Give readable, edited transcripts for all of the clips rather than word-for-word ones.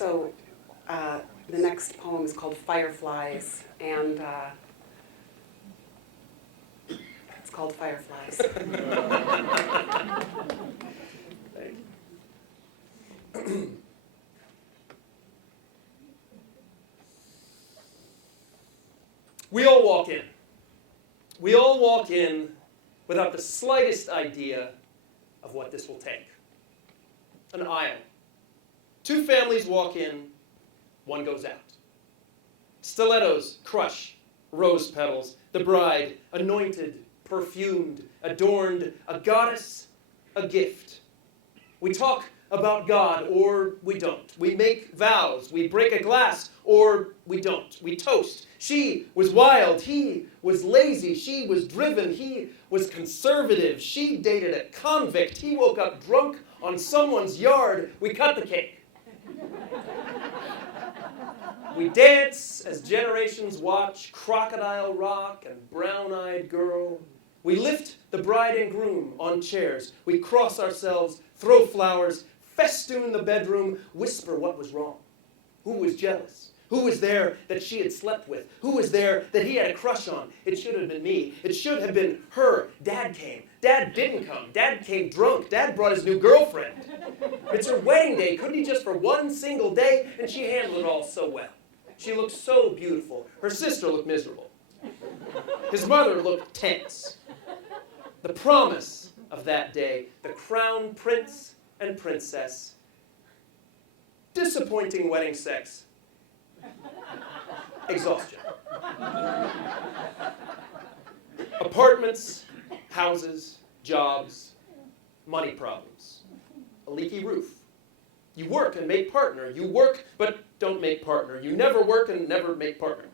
So the next poem is called Fireflies, and it's called Fireflies. We all walk in. We all walk in without the slightest idea of what this will take. An aisle. Two families walk in, one goes out. Stilettos crush rose petals. The bride, anointed, perfumed, adorned, a goddess, a gift. We talk about God, or we don't. We make vows. We break a glass, or we don't. We toast. She was wild. He was lazy. She was driven. He was conservative. She dated a convict. He woke up drunk on someone's yard. We cut the cake. We dance as generations watch Crocodile Rock and Brown-Eyed Girl. We lift the bride and groom on chairs. We cross ourselves, throw flowers, festoon the bedroom, whisper what was wrong. Who was jealous? Who was there that she had slept with? Who was there that he had a crush on? It should have been me. It should have been her. Dad came. Dad didn't come. Dad came drunk. Dad brought his new girlfriend. It's her wedding day. Couldn't he just for one single day? And she handled it all so well. She looked so beautiful. Her sister looked miserable. His mother looked tense. The promise of that day, the crown prince and princess. Disappointing wedding sex. Exhaustion. Apartments, houses, jobs, money problems. A leaky roof. You work and make partner. You work but don't make partner. You never work and never make partner.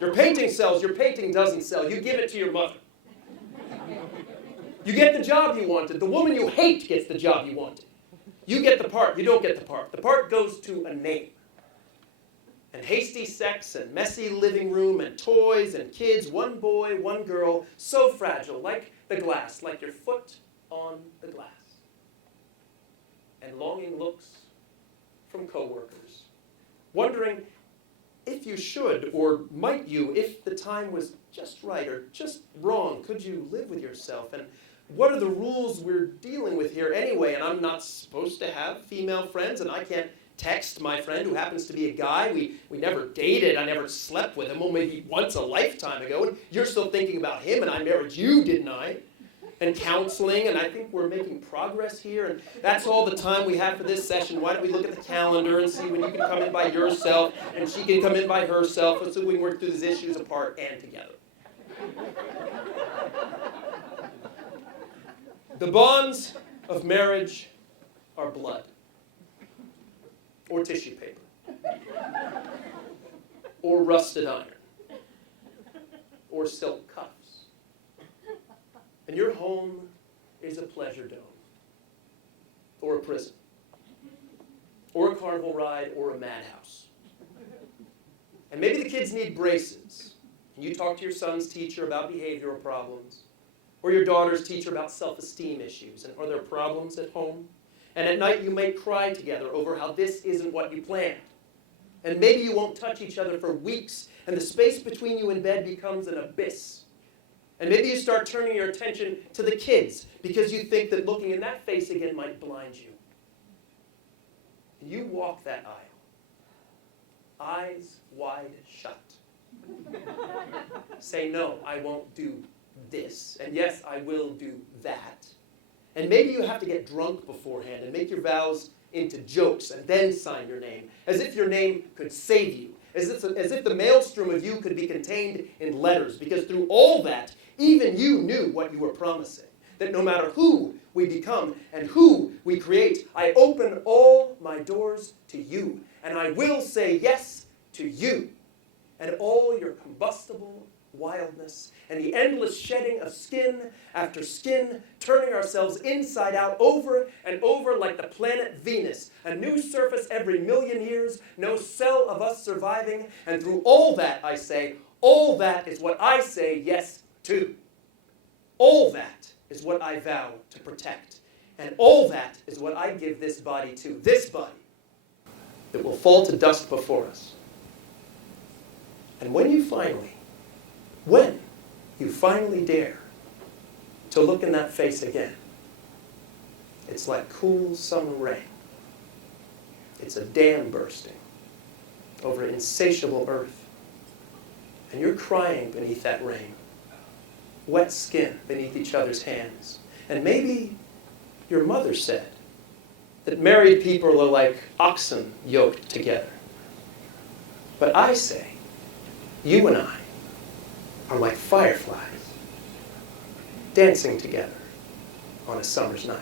Your painting sells, your painting doesn't sell. You give it to your mother. You get the job you wanted. The woman you hate gets the job you wanted. You get the part, you don't get the part. The part goes to a name. And hasty sex and messy living room and toys and kids, one boy, one girl, so fragile, like the glass, like your foot on the glass. And longing looks from coworkers, wondering if you should or might you, if the time was just right or just wrong, could you live with yourself? And what are the rules we're dealing with here anyway? And I'm not supposed to have female friends, and I can't text my friend who happens to be a guy. We never dated. I never slept with him. Well, maybe once a lifetime ago. And you're still thinking about him, and I married you, didn't I? And counseling, and I think we're making progress here. And that's all the time we have for this session. Why don't we look at the calendar and see when you can come in by yourself, and she can come in by herself, so we can work through these issues apart and together. The bonds of marriage are blood. Or tissue paper, or rusted iron, or silk cuffs. And your home is a pleasure dome, or a prison, or a carnival ride, or a madhouse. And maybe the kids need braces, and you talk to your son's teacher about behavioral problems, or your daughter's teacher about self-esteem issues, and are there problems at home? And at night you may cry together over how this isn't what you planned. And maybe you won't touch each other for weeks, and the space between you in bed becomes an abyss. And maybe you start turning your attention to the kids because you think that looking in that face again might blind you. And you walk that aisle, eyes wide shut. Say, no, I won't do this. And yes, I will do that. And maybe you have to get drunk beforehand and make your vows into jokes and then sign your name, as if your name could save you, as if the maelstrom of you could be contained in letters, because through all that, even you knew what you were promising, that no matter who we become and who we create, I open all my doors to you, and I will say yes to you, and all your combustible wildness, and the endless shedding of skin after skin, turning ourselves inside out over and over like the planet Venus, a new surface every million years, no cell of us surviving, and through all that, I say, all that is what I say yes to. All that is what I vow to protect, and all that is what I give this body to, this body. that will fall to dust before us. And when you finally dare to look in that face again, it's like cool summer rain. It's a dam bursting over insatiable earth. And you're crying beneath that rain, wet skin beneath each other's hands. And maybe your mother said that married people are like oxen yoked together. But I say, you and I are like fireflies dancing together on a summer's night.